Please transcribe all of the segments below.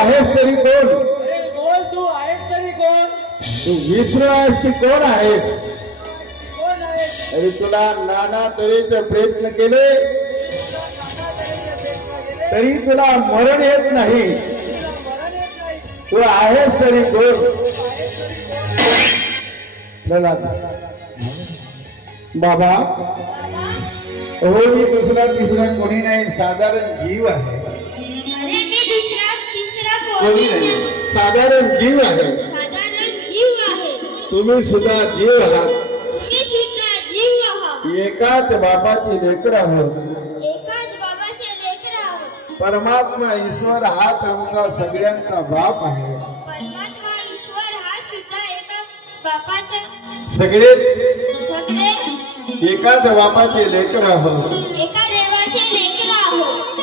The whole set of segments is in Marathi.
आहेस तरी कोण? अरे बोल, तू आहेस तरी कोण? तू विष्णू आहेस की कोण आहेस? कोण आहेस? अरे तुला नाना तऱ्हेचे प्रयत्न केले तरी तुला मरण येत नाही. तुला मरण येत नाही. तू आहेस तरी कोण? तू आहेस तरी कोण? प्रल्हाद बाबा, हो मी दुसरा तिसरा कोणी नाही, साधारण जीव आहे. अरे मी दुसरा तिसरा कोणी नाही, साधारण जीव आहे. साधारण जीव आहे. तुम्ही सुद्धा जीव आहात. तुम्ही सुद्धा जीव आहात. एकाच बापाची लेकर आहोत. एकाच बाबाचे लेकर आहोत. परमात्मा ईश्वर हाच आमचा सगळ्यांचा बाप आहे. परमात्मा ईश्वर हा सुद्धा एका बापाचा सगळे सगळे एकाच बापाचे लेकर आहोत. एका देवाचे लेकर आहोत.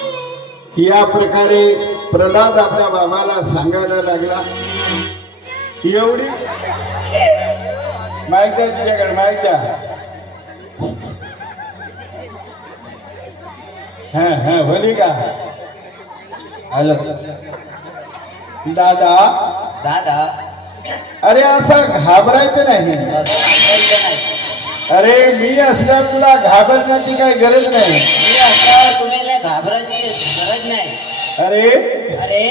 या प्रकारे प्रल्हाद आपल्या बाबाला सांगायला लागला. एवढी माहिती द्या तिच्याकडे, माहिती द्या. हा बोली का? हॅलो दादा. दादा, अरे असं घाबरायचं नाही. अरे मी असल्यावर तुला घाबरण्याची काही गरज नाही. मी असल्यावर तुम्हाला घाबरायची गरज नाही. अरे अरे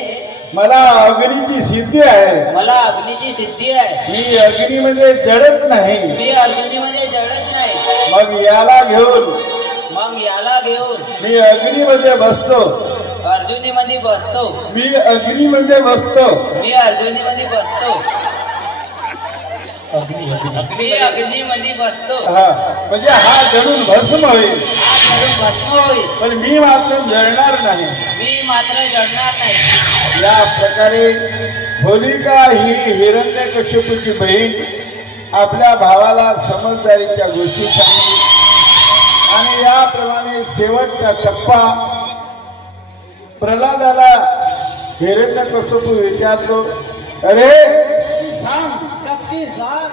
मला अग्नीची सिद्धी आहे. मला अग्नीची सिद्धी आहे. मी अग्नीमध्ये जडत नाही. मी अग्नीमध्ये जळत नाही. मग याला घेऊन मग याला घेऊन मी अग्नीमध्ये बसतो. अर्जुनीमध्ये बसतो. मी अग्नीमध्ये बसतो. मी अर्जुनीमध्ये बसतो. मी अग्नीमध्ये बसतो. हा म्हणजे हा जळून भस्म होईल, म्हणून भस्म होईल. पण मी मात्र जळणार नाही. मी मात्र जळणार नाही. या प्रकारे होलिका ही हिरण्यकश्यपूची बहीण आपल्या भावाला समजदारीच्या गोष्टी सांगली आणि याप्रमाणे शेवटचा टप्पा प्रल्हादाला हिरण्यकश्यपू विचारतो, अरे सांग. नक्की सांग.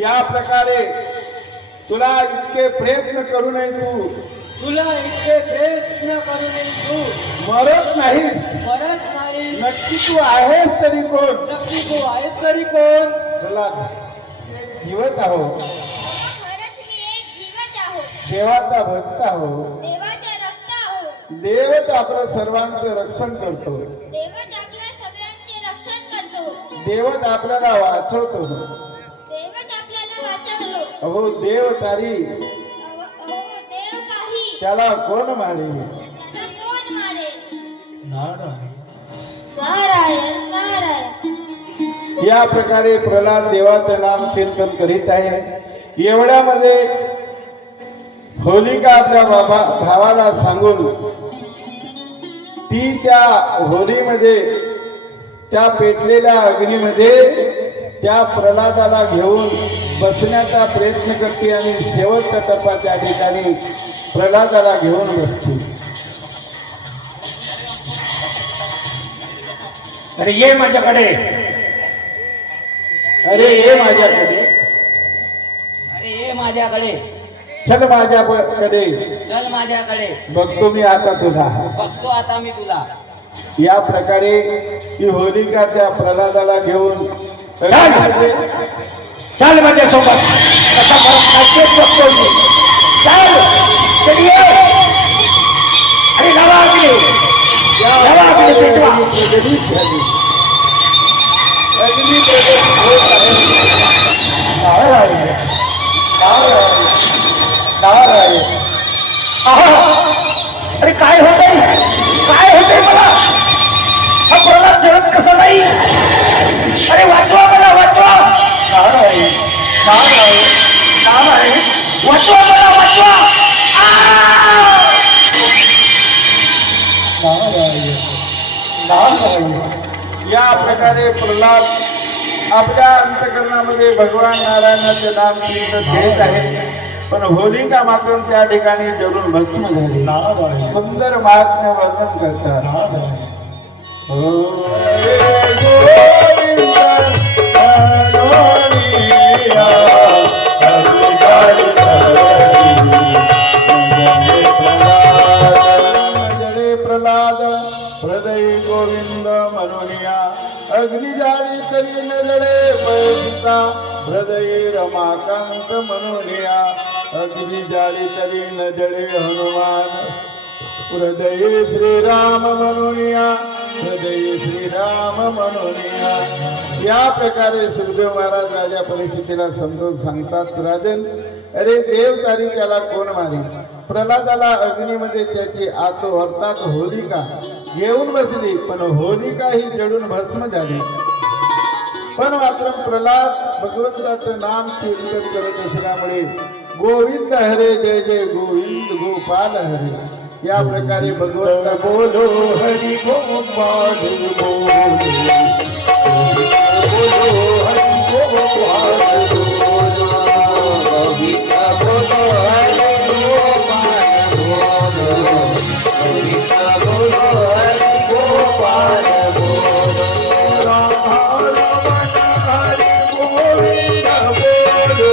या प्रकारे तुला इतके प्रयत्न करूनही तू तुला इतके प्रयत्न करून तू मरत नाहीस. मरत नाही. नक्की तू आहेस तरी कोण? नक्की तू आहेस तरी कोण? प्रल्हाद, जीवत आहो, खरंच मी एक जीवच आहोत. देवाचा भक्त आहो. देवाचा रक्त आहोत. देवच आपलं सर्वांचं रक्षण करतो. देवच आपल्या सगळ्यांचे रक्षण करतो. देवच आपल्याला वाचवतो. देवच आपल्याला वाचवतो. अहो देव तारी देव काही त्याला कोण मारे? त्याला कोण मारेल? नारायण. नारायण नारायण. या प्रकारे प्रल्हाद देवाचं नाम कीर्तन करीत आहे. एवढ्यामध्ये होलिका आपल्या भावाला सांगून ती त्या होलीमध्ये त्या पेटलेल्या अग्नीमध्ये त्या प्रल्हादाला घेऊन बसण्याचा प्रयत्न करते आणि शेवटचा टप्पा त्या ठिकाणी प्रल्हादाला घेऊन बसते. अरे ये माझ्याकडे. अरे ये माझ्याकडे. अरे ये माझ्याकडे. चल माझ्याकडे. चल माझ्याकडे. बघतो मी आता तुला. बघतो आता मी तुला. या प्रकारे ही होलिका त्या प्रल्हादाला घेऊन चल माझ्यासोबत. कसा तेच बघतो मी. चल चल ये. अरे लावा अग्नी. लावा अग्नी पेटवा. अग्नी प्रज्वलित होत आहे. नारायण नारायण नारायण. अरे काय होतंय? काय होतंय मला? हा प्रल्हाद जगत कसा नाही? अरे वाचवा मला, वाचवा. नारायण नारायण नारायण. वाचवा मला, वाचवा. नारायण नारायण. या प्रकारे प्रल्हाद आपल्या अंतकरणामध्ये भगवान नारायणाचे नाम कीर्तन घेत आहे. पण होलिका मात्र त्या ठिकाणी जळून भस्म झाली. नारायण सुंदर महात्म्य वर्णन करतात. नारायण. प्रल्हाद हृदय गोविंद म्हणूनिया अग्नी जाळी तरी न जळे पैसा हृदय रमाकांत म्हणूनिया अग्नी जाळी तरी न जळे हनुमान हृदय श्रीराम म्हणूनिया हृदय श्रीराम म्हणूनिया. या प्रकारे सुखदेव महाराज राजा परीक्षितीला समजून सांगतात, राजन अरे देव तारी त्याला कोण मारे. प्रल्हादाला अग्नीमध्ये त्याची आतो अर्थात होलिका घेऊन बसली, पण होलिका ही जळून भस्म झाली. पण मात्र प्रल्हाद भगवंताचं नाम कीर्तन करत असल्यामुळे गोविंद हरे जय जय गोविंद गोपाल हरे या प्रकारे भगवंत बोलो हरि गोपाल बोलो हरि गोपाल बोलो गोविंद बोलो हरि गोपाल बोलो गोविंद बोलो हरि गोपाल बोलो राधा रमण हरि गोविंद बोलो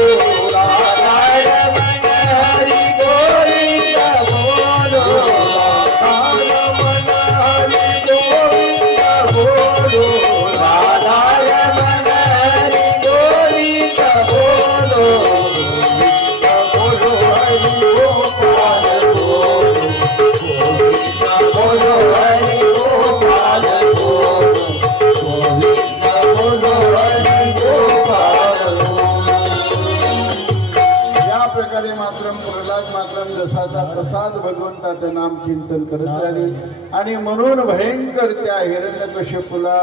राधा रमण हरि गोविंद बोलो राधा रमण हरि गोविंद बोलो राधा रमण हरि गोविंद बोलो गोविंद बोलो हरि गोपाल बोलो गोविंद बोलो हरि गोपाल बोलो गोविंद बोलो हरि गोपाल या प्रकारे मात्र प्रल्हाद मात्र जसाचा तसाच भगवंताचं नाम चिंतन करत राहिली. आणि म्हणून भयंकर त्या हिरण्यकश्यपूला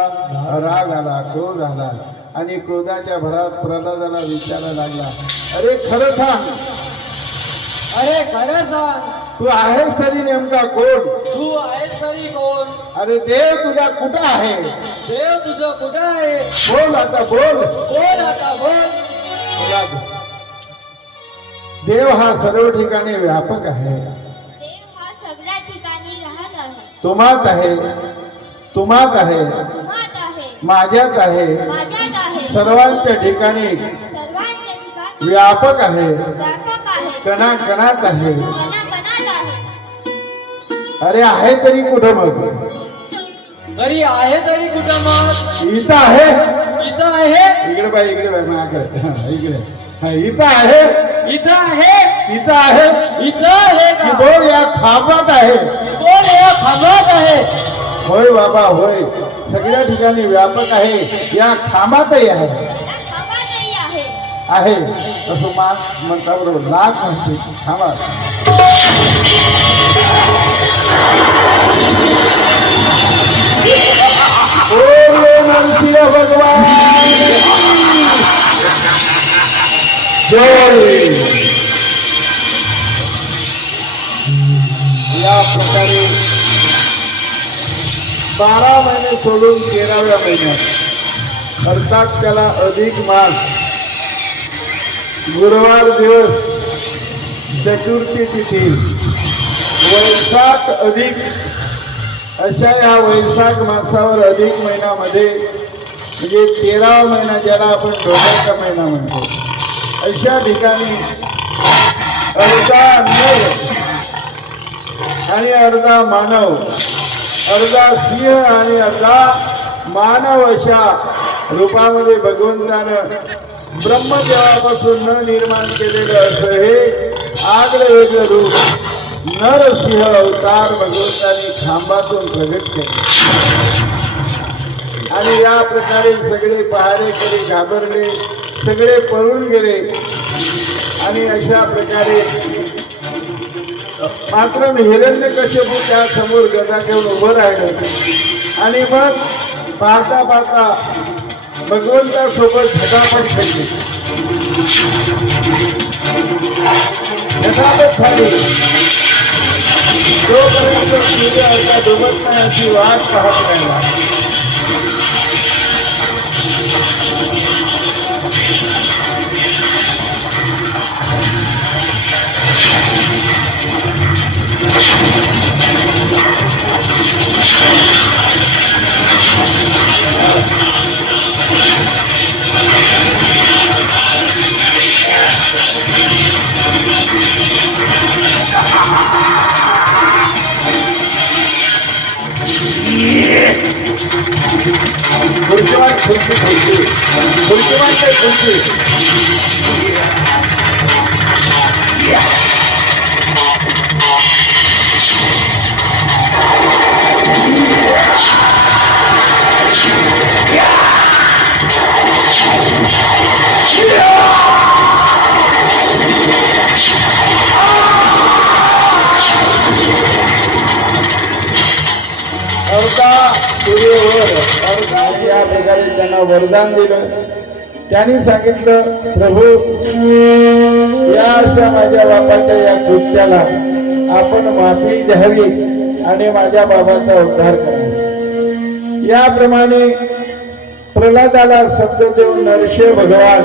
राग आला, क्रोध आला. आणि क्रोधाच्या भरात प्रल्हादाला विचारायला लागला, अरे खरं सांग, अरे खरं सांग, तू आहेस तरी नेमका कोण. तू आहेस तरी कोण. अरे देव तुझा कुठं आहे. देव तुझं कुठं आहे. बोल आता बोल. बोल आता बोल. प्रल्हाद, देव हा सर्व ठिकाणी व्यापक आहे. देव हा सगळ्या ठिकाणी राहत आहे. तुम्हात आहे, तुम्हात आहे, तुम्हात आहे, माझ्यात आहे, माझ्यात आहे, सर्वांच्या ठिकाणी सर्वांच्या ठिकाणी व्यापक आहे, व्यापक आहे, कणाकणात आहे. कणाकणात आहे. अरे आहे तरी कुठं मग. घरी आहे तरी कुठं मग. इथं आहे. इथं आहे. इकडे बाई, इकडे बाई, माझ्याकडे इकडे. हा, इथं आहे. इथं आहे. इथं आहे इथं आहे की का. बोल या खांबात आहे. बोल या खांबात आहे. होय बाबा होय, सगळ्या ठिकाणी व्यापक आहे, या खांबातही आहे. या खांबातही आहे. आहे असं मान म्हणता बरोबर, लाख म्हणते खांबात. बोलो नरसिंह भगवान जय. या प्रकारे 12 महिने सोडून 13व्या महिन्यात अर्थात त्याला अधिक मास गुरुवार दिवस चतुर्थी तिथी वैशाख अधिक अशा या वैशाख मासावर अधिक महिन्यामध्ये म्हणजे 13वा महिना ज्याला आपण डोक्याचा महिना म्हणतो, अशा ठिकाणी अर्धा नर आणि अर्धा मानव, अर्धा सिंह आणि अर्धा मानव अशा रूपामध्ये भगवंतानं ब्रह्मदेवापासून न निर्माण केलेलं असं हे आगळं वेगळं रूप नरसिंह अवतार भगवंताने खांबातून प्रगट केले. आणि या प्रकारे सगळे पहारेकरी घाबरले, सगळे पळून गेले. आणि अशा प्रकारे मात्र हिरण्यकश्यपू त्या समोर गदा घेऊन उभं राहिलं. आणि मग पाहता पाहता भगवंतासोबत झटापट झाली. झटापट झाली जोपर्यंत सूर्य अर्धा डुबत नाही अशी वाट पाहत राहिला. खुर्चीवान खुर्ची खुर्ची खुर्चीवान काय खुर्ची अर्धा सूर्यवर अर्धा या प्रकारे त्यांना वरदान दिलं. त्यांनी सांगितलं प्रभू या अशा माझ्या बापाच्या या कृत्याला आपण माफी द्यावी आणि माझ्या बाबाचा उद्धार करावा. याप्रमाणे प्रल्हादाला शब्द देऊन नरसिंह भगवान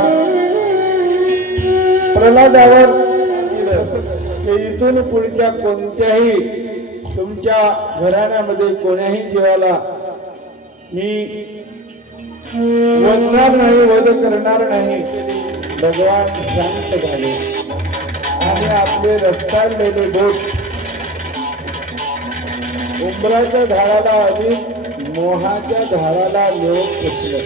प्रल्हादावर की इथून पुढच्या कोणत्याही तुमच्या घराण्यामध्ये कोण्याही जीवाला मी वधणार नाही वध करणार नाही. भगवान शांत झाले आणि आपले रक्ताळलेले बोट उंबराच्या झाडाला अधिक मोहाच्या झाडाला लोक पुसले.